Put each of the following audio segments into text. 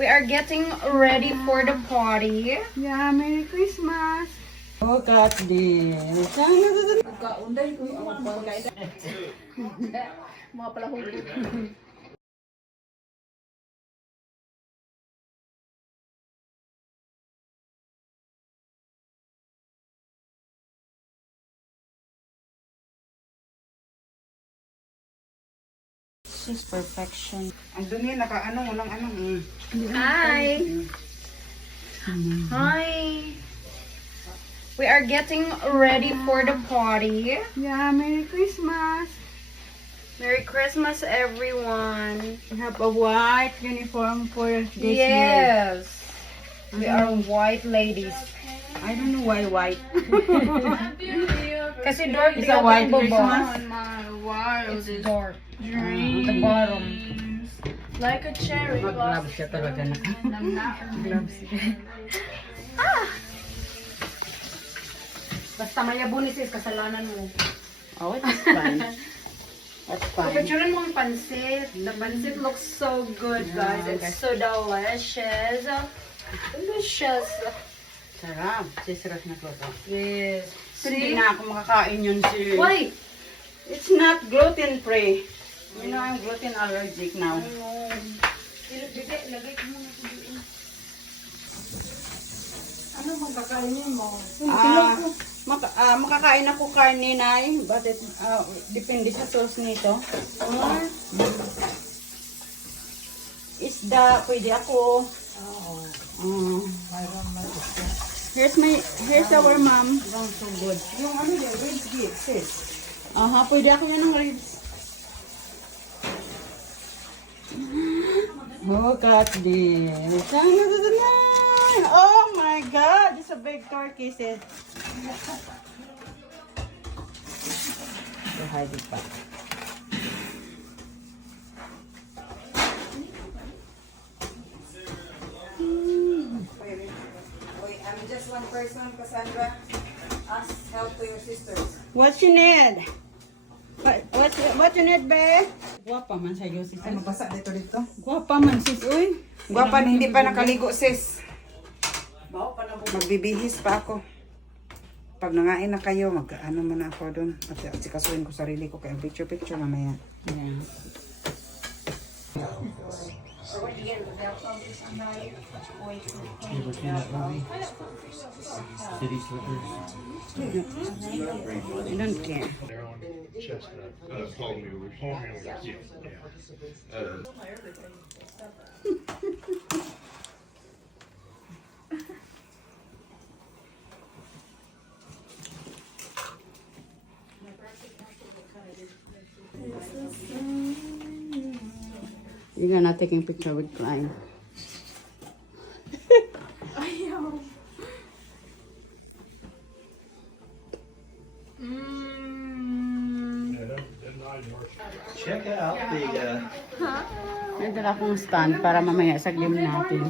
We are getting ready for the party. Yeah, Merry Christmas. Oh, kat din. Kaunday ko yung pagkain. Mga palahuli. She's perfection. Ang dun naka-ano, walang ano. Hi. Hi. We are getting ready for the party. Yeah, Merry Christmas. Merry Christmas, everyone. We have a white uniform for this year. Yes. We are white ladies. I don't know why white. Kasi dark It's a white Christmas. On my wild It's dark. dreams. The bottom. Like a cherry Mag-love siya talaga na. Gloves. Basta mayabon sis, kasalanan mo. Oh, it's fine. That's fine. Picturean mo ang pansit. The pansit looks so good, guys. It's so delicious. Delicious. Sarap. Sisarap na to. Yes. Hindi na ako makakain yun, sis. Why? It's not gluten free. You know, I'm gluten allergic now. Ano bang kakainin mo? Makakain ako karne na but depende sa sauce nito. Or isda, pwede ako. Here's our mom. So good. Yung ano yung ribs git, sis. Pwede ako yan ng ribs. Oh, kat din. Oh my God, it's a big turkey, sis. So, hide it pa. Wait, I'm just one person, Cassandra. Ask help to your sisters. What you need? What you need, be? Guwapa man sa iyo, sis. Ay, mabasa dito. Guwapa man, sis. Uy. Guwapa, hindi pa nakaligo, sis. Magbibihis pa ako. Pag nangain na kayo, mag-ano man ako doon. At sikasuin ko sarili ko kaya picture mamaya. Yeah. City slippers. I don't care. They're on Chestnut. Palmmuir. Yeah. You're not taking picture with Klein. Check out the. May dala akong stand para mamaya sa game natin.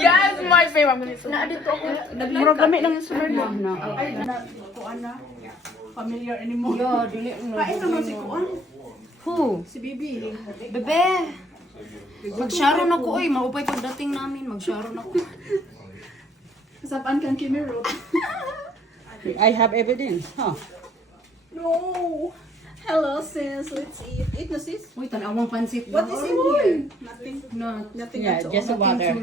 Yes, my favorite. Na-adito ako. Murag lami lang yung sunod mo. No. Ay, kuan na. Familiar anymore. Yo, dili mo. Kain naman si Kuan. Who? Si Bibi. Bebe! Mag-sharon ako, oy. Maupay pagdating namin. Mag-sharon ako. Kasapan kang Kimi Road. I have evidence. Huh? No. Hello, sis. Let's eat. Eat na, sis. Uy, tanawang pansit. What is in here? Nothing. No. Nothing Yeah, at all. just water.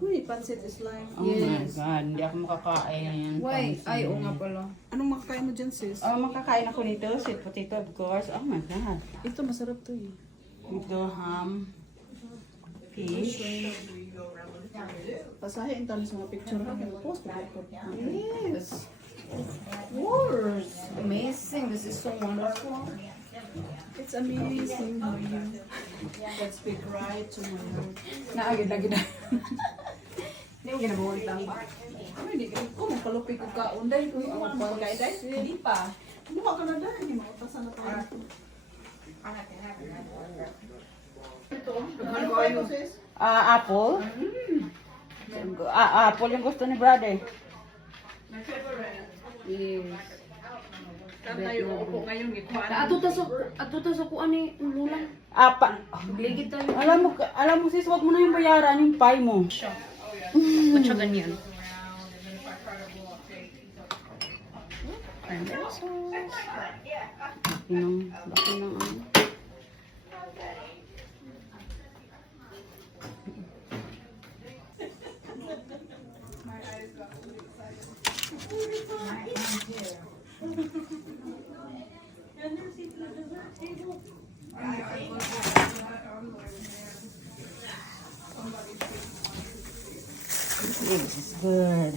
Uy, pancit is lime. Oh my God, hindi ako makakain. Why? Ay, oo nga pala. Anong makakain mo dyan, sis? Makakain ako nito. Sweet potato, of course. Oh my God. Ito, masarap to eh. Ito, ham. Fish. Pasahin tayo sa mga picture na post ko. Yes. Of course. Amazing. This is so wonderful. It's amazing how you can speak right to my heart. Naagad lagi na. Hindi mo ginabuhay lang. Ano, hindi ko magkalupi ko ka. Unday ko yung mga pagkain dahil. Hindi pa. Luma ka na dahil. Hindi mautasan na tayo. Ito. Ano ba ito, sis? Apple. Apple yung gusto ni brother. My favorite. Yes. tayo upo ngayon gikuan. Ato ta sa kuan ni lulang. Apa? Ligid tayo. Alam mo sis, wag mo na yung bayaran yung pay mo. Siya. Ba't siya ganyan? Laki ng ano. This is good.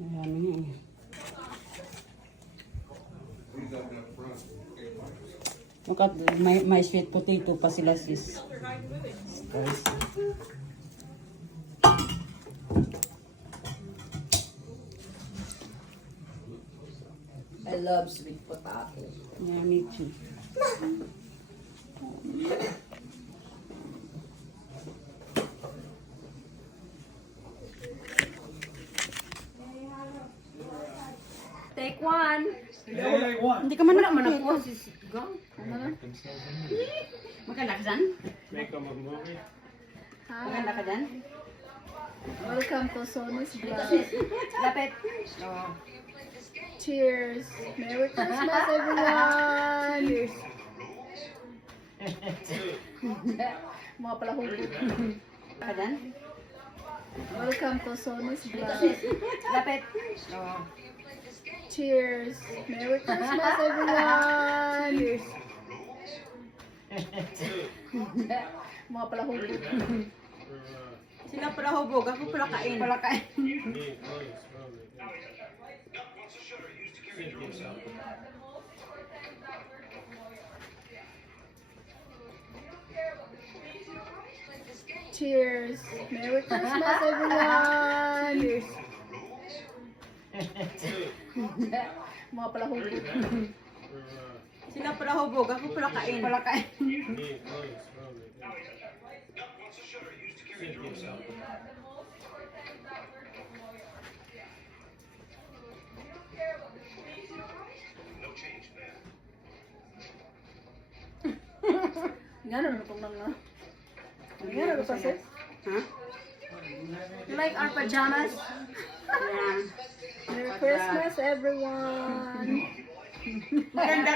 Marami nga eh. Look at my sweet potato pa sila sis. Spicy. I love sweet potato. Yeah, me too. Take one. Hindi ka man Wala man nakakita. ako. Sis, gang. Maganda ka dyan? Make them a movie. Maganda ka dyan? Welcome to Sony's vlog. Lapit. Cheers. Merry Christmas, everyone. Cheers. Mga palahugot. Ka dyan? Welcome to Sony's vlog. Lapit. Cheers. Merry Christmas, everyone. Cheers. Mga palahugot. Sila pala hubog, ako pala kain. Cheers. Merry Christmas, everyone. Cheers. Mga palahugot. Sila pala hubog, ako pala kain. Gano'n na itong nang Gano'n na sis? Ha? You like our pajamas? Yan. Merry Christmas, everyone. Maganda.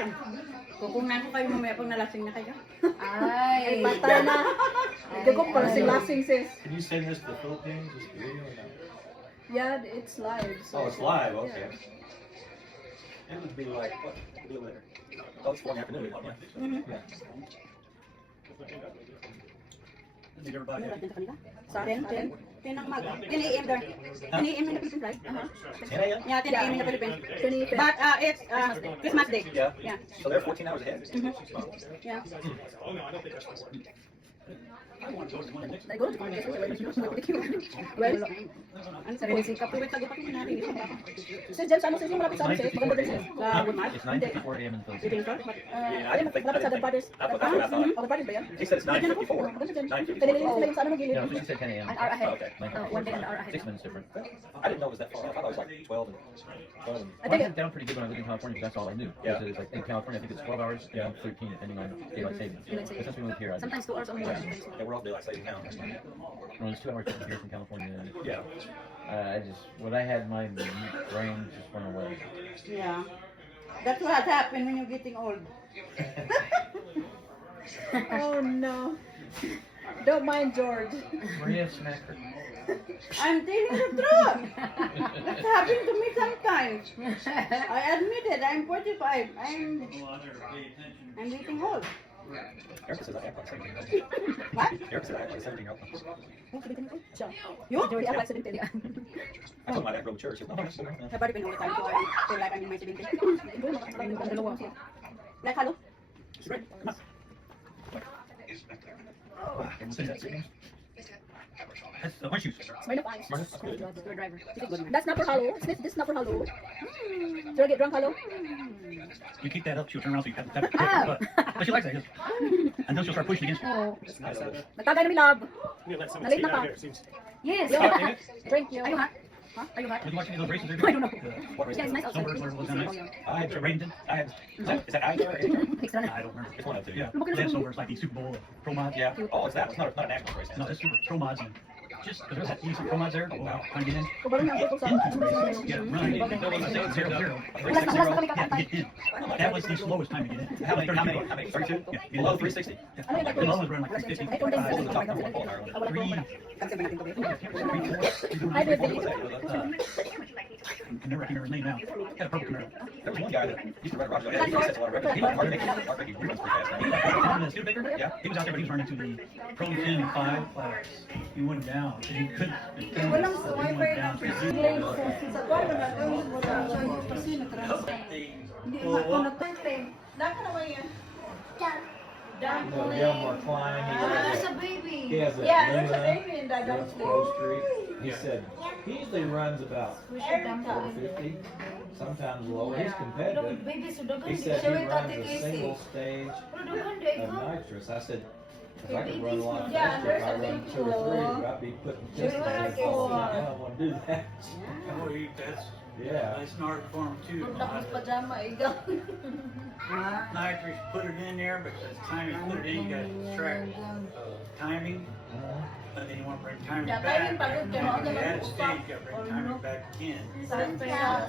Kukunan ko kayo mamaya pag nalasing na kayo. Ay. Patay na. Nagagok pala si Lasing sis. Can you send this to the Philippines? This video or not? Yeah, it's live. Oh, it's live. Okay. It would be like what? A little later. Oh, it's 4 in the afternoon. Yeah. Did everybody? Sa 10 ang umaga. 10 a.m. there. 10 a.m. in the Philippines, right? 10 a.m. Yeah, 10 a.m. in the Philippines. 25th. But it's Christmas Day. Yeah. Yeah. So they're 14 hours ahead. Yeah. I go to Congress. Well, ano sa rin sikap? Pero tago pa kung narin. Sis, dyan sa ano sis, yung malapit sa ano sis? Maganda din sis. Sa Woodmart. It's 9:54 a.m. in the You Philippines. think so? But, Yeah, I didn't think- Malapit sa The Brothers. That's what I thought. Oh, The Brothers ba yan? He said it's 9:54. Maganda dyan. 9:54. Kanina yung sila yung sa ano magilid. Yeah, she said 10 a.m. An hour ahead. Oh, okay. One day an hour ahead. 6 minutes different. I didn't know it was that far. I thought it was like 12 and 12 and I I think went down pretty good when I lived in California because that's all I knew. Yeah. Because like in California, I think it's 12 hours, Yeah. 13 depending on daylight savings. But since we moved here, I Sometimes 2 hours or more. yeah, we're all daylight saving now. well, it's 2 hours different here from California. Yeah. I just when I had my brain just went away. yeah. That's what happens when you're getting old. Oh no. Don't mind George. Maria Smacker. I'm telling the truth. That's happened to me sometimes. I admit it. I'm 45. I'm getting old. Erica says I act like 17 year old. What? Erica says I act like 17 year old. Siya. You? George, act like 17. I told my dad to go to church. He said, no, that's not. I've already been all the time, so I feel like I'm in my 70s. Like, hello? Can you say that, Susan? That's the horseshoes. Smirnoff Ice. Smirnoff, that's good. Screwdriver. That's not for hollow. This is not for hollow. Should I get drunk hollow? You keep that up, she'll turn around so you have to Ah. but she likes that. Until she'll start pushing against you. Oh. It's nice. Nagtagay na mi love. You let someone Nalit skate na out ka. here. It seems Yes. Yeah. Drink you. Are you hot? Huh? Are you hot? Have you watched any of those races? I don't know. What race? Yeah, it's nice outside. Snowbirds, whatever it was, Oh, nice. yeah. I had Bradenton. I had, is that I? Extra na. I don't remember. it's one of the two. Yeah. Look at They had it. snowbirds like the Super Bowl, Pro Mods. Yeah. Oh, it's that. It's not a national race. No, it's Super Pro Mods. And just because there's that decent Pro Mods there. Oh, wow. Trying to get in. Kung baro na ang purple sa Yeah, run. Zero, zero. Get in. That was the slowest time to get in. How many? 32? Yeah. Below 360? Yeah. The low ones run like 350. Ay, kung What was the top 360. four in Ireland? Cancel ba natin to, babe? Ay, wait, wait. I can never remember his name now. Had a purple Camaro. There was one guy that used to run Roger. He sets a lot of records. He runs Art Mickey. He runs pretty fast. Studebaker? Yeah. He was out there, but he was running to the Pro 10 and 5 class. He went down. He couldn't. He went down. Sa kwarto na gawin mo na. Kasi natrans. Hindi ako na Naka naman yan. No, Delmar Klein, There's a baby. he has a Yeah, there's a Luna, baby in that that's downstairs. Grove Street. He said, he usually runs about Every time. 450, sometimes lower. He's competitive. Baby, so dagan He di said siya he with runs Ate a Casey. single stage Pero dagan di of ka. nitrous. I said, if I could run a lot Yeah, faster, if I there's a run picture. 2 or 3, I'd be putting pistols in his phone. I don't want to do that. Oh, that's Yeah. that's an art form too. Tapos pajama, ikaw. Nitrous, put it in there, but the time you put it in, you got to track timing, and then you want to bring timing Yeah, back. timing pagod ka, And no? when you add a stage, you got to bring timing back again.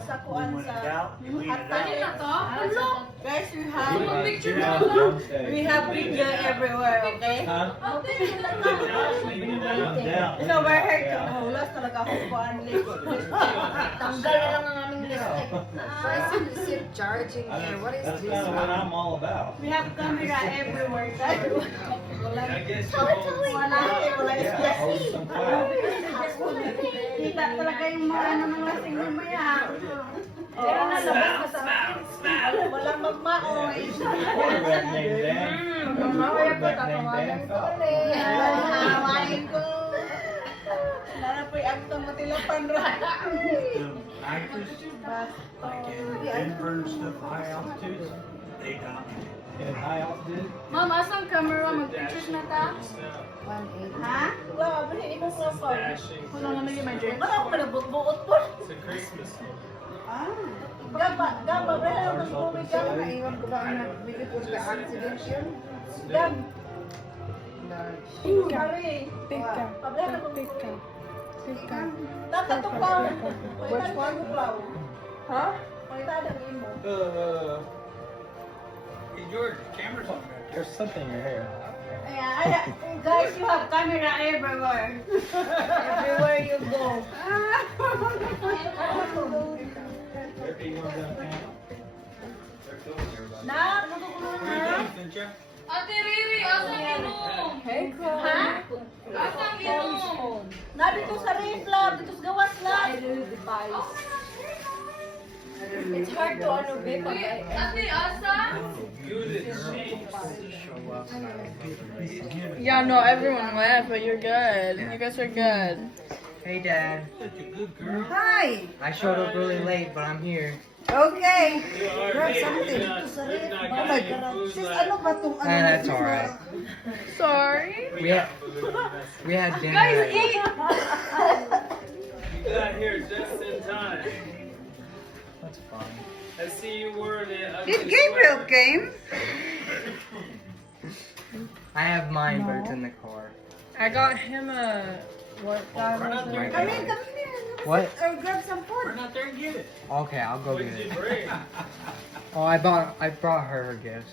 Sa kuan When it's sa... out, you lean it out. Guys, we He have... runs down stage. We have video everywhere, okay? Huh? Runs down. So we're here to hulas talaga ako kuan Tanggal na lang ang aming lipstick. Still charging here. What is That's this? kind of what I'm all about. We have camera everywhere, guys. Wala wala Yeah, hold some fire. Kita talaga yung mga ano ng lasing mamaya. Pero nalabas na sa Walang magmaoy. Quarterback named Dan. Quarterback named Dan Fowler. Hawain ko. Lara po'y akto mo tilapan ra. Nitrous, like in Denver and stuff, high altitudes, they dominate. In high altitude. Ma'am, asang camera? Mag-pictures na ta? Ha? Wala, hindi mo sa phone. Wala naman yung my drink. Wala ako nabut-buot po. Ah. Gaba, wala ako nagbubuhay ka. Naiwan ko ba ang nagbili ko sa accident yun? Gab. Pika. Pare. Pika. Pabla na Pika. Pika. Nakatuklaw. Which one? Ha? Pagkada ng imo. Hey George, the camera's on back. There's something in your hair. Ayan, guys, you have camera everywhere. Everywhere you go. Erica, you want to go down? Na? Cynthia? Ate Riri, asang inom? Hey, Ha? Asang inom? Na dito sa rave lab, dito sa gawas lab. It's hard to ano, babe. Ate, asa? Yeah, no, everyone left, but you're good. You guys are good. Hey Dad, Such a good girl. Hi! I showed up really late, but I'm here. Okay! Grab something. Oh my God. Sis, ano ba itong ano? Ah, that's alright. Sorry. We had dinner. Guys, at- eat! You got here just in time. That's fine. I see you wore the ugly Did Gabriel sweater. came? I have mine, but it's in the car. I got him a... What? Run out there Come and in, get come in. What? Or grab some it. food. Run out there and get it. Okay, I'll go What get did it. you bring? Oh, I brought her her gifts.